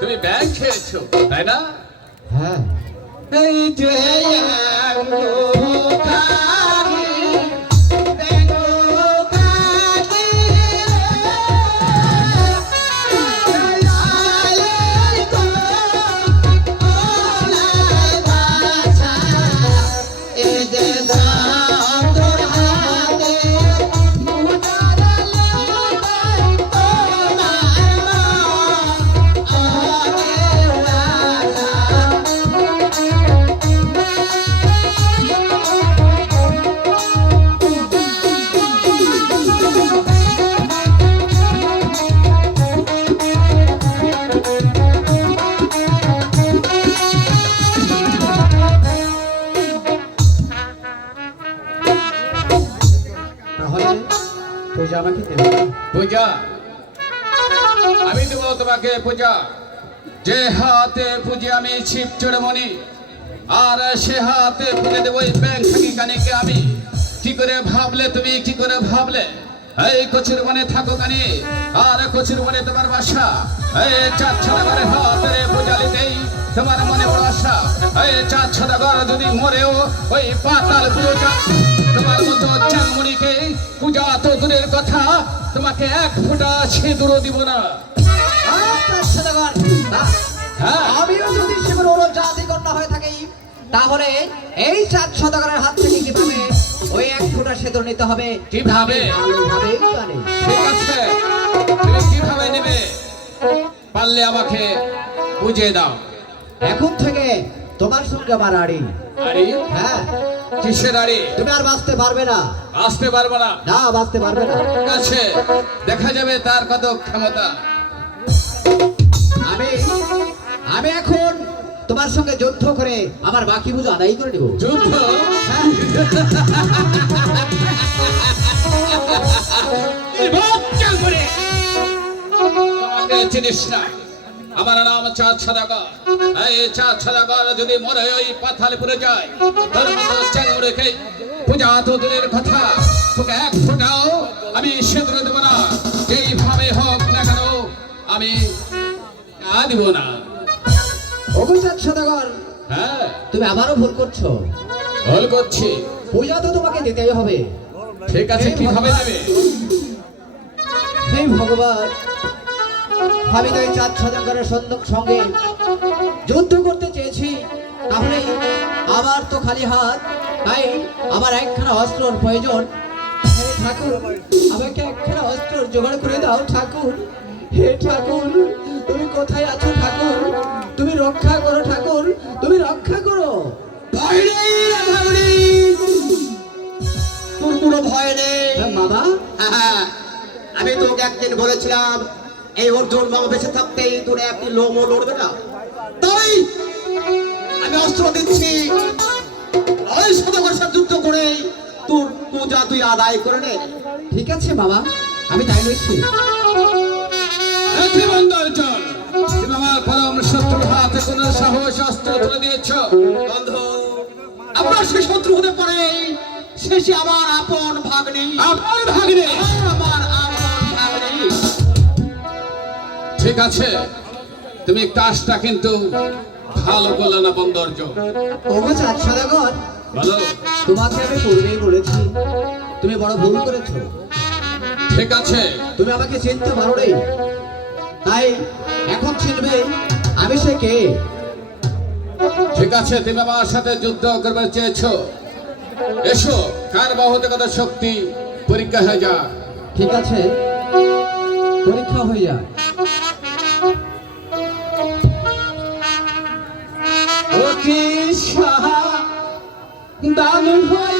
তুমি ব্যাগ খেয়েছো তাই না? হ্যাঁ। এই যে পূজা আমাকে দেবে। পূজা, আমি দেবো তোমাকে পূজা। যে হাতে পুজে আমি ছিপ চড়মণি আর সে হাতে পুজে দেবো এই ব্যাংক থাকি কানিকে আমি। কি করে ভাবলে তুমি, কি করে ভাবলে? এই কচুর মনে থাকো কানি, আর কচুর মনে তোমার বাসা। এই চার ছদাগর হাতে তোমার মনে বড় আশা? এই চার ছদাগর যদি মরেও ওই পাতাল পূজা তোমার মতো চানমণিকে পূজা তো দূরের কথা তোমাকে এক ফোঁটা সিঁদুরও দিব না। সদাগর, না, হ্যাঁ। আমিও যদি শিবের ওর জাতি কন্যা হয়ে থাকি তাহলে এই চাঁদ সদাগরের হাত থেকে কীভাবে ওই এক ফোঁটা সেতু নিতে হবে? কীভাবে? ঠিক আছে। তুমি কীভাবে নেবে? পারলে আমাকে বুঝিয়ে দাও। এখন থেকে তোমার সঙ্গে আমার আড়ি। আরে হ্যাঁ। কিসের আরে তুমি আর বাঁচতে পারবে না। আসতে পারব না। না বাঁচতে পারবে না। ঠিক আছে দেখা যাবে তার কত ক্ষমতা। আমি আমি এখন তোমার সঙ্গে যুদ্ধ করে আমার বাকি বুঝো আদায় করে নেব। যুদ্ধ? হ্যাঁ। চিনিস না। আমার নাম চাঁদ সদাগর। এই চাঁদ সদাগর যদি মরে ওই পাথালে পড়ে যায়। তোর মতো চ্যাংড়েকে পূজা তো দূরের কথা। তোকে এক ফোঁটাও আমি সিঁদুর দেবো না। যেইভাবে হোক না কেন আমি দিব না। অভিজাত সদাগর হ্যাঁ। তুমি আবারও ভুল করছ। ভুল করছি। পূজা তো তোমাকে দিতেই হবে। ঠিক আছে কীভাবে দেবে? হে ভগবান। এই চাঁদ সদাগরের সন্দ- সঙ্গে যুদ্ধ করতে চেয়েছি। তাহলে আমার তো খালি হাত তাই আমার একখানা অস্ত্রর প্রয়োজন। ঠাকুর আমাকে একখানা অস্ত্র জোগাড় করে দাও ঠাকুর। হে ঠাকুর তুমি কোথায় আছো ঠাকুর? তুমি রক্ষা করো ঠাকুর তুমি রক্ষা করো। তোর কোনো ভয় নেই। হ্যাঁ, বাবা হ্যাঁ, আমি তোকে একদিন বলেছিলাম এই অর্জুন বাবা বেঁচে থাকতেই তোর একটি লোমও লড়বে না। তাই আমি অস্ত্র দিচ্ছি। ওই শতবর্ষ যুদ্ধ করে তোর পূজা তুই আদায় করে নে। ঠিক আছে বাবা আমি তাই রয়েছি আমার পরম শত্রুর হাতে কোন সাহস অস্ত্র তুলে দিয়েছ? বন্ধু আমরা সে শত্রু হতে পারে শেষে আমার আপন ভাগ্নি। আমার ভাগ্নে। ঠিক আছে। তুমি কাজটা কিন্তু ভালো করলে না বন্দর্য ওগো চাঁদ সদাগর বলো। তোমাকে আমি পূর্বেই বলেছি তুমি বড় ভুল করেছ। ঠিক আছে। তুমি আমাকে চিনতে পারো তাই এখন চিনবে আমি সে কে। ঠিক আছে তুমি আমার সাথে যুদ্ধ করবে চেয়েছো। এসো কার বাহুতে কত শক্তি পরীক্ষা হয়ে যা ঠিক আছে পরীক্ষা হয়ে যায় ও কি সাহা দান হয়ে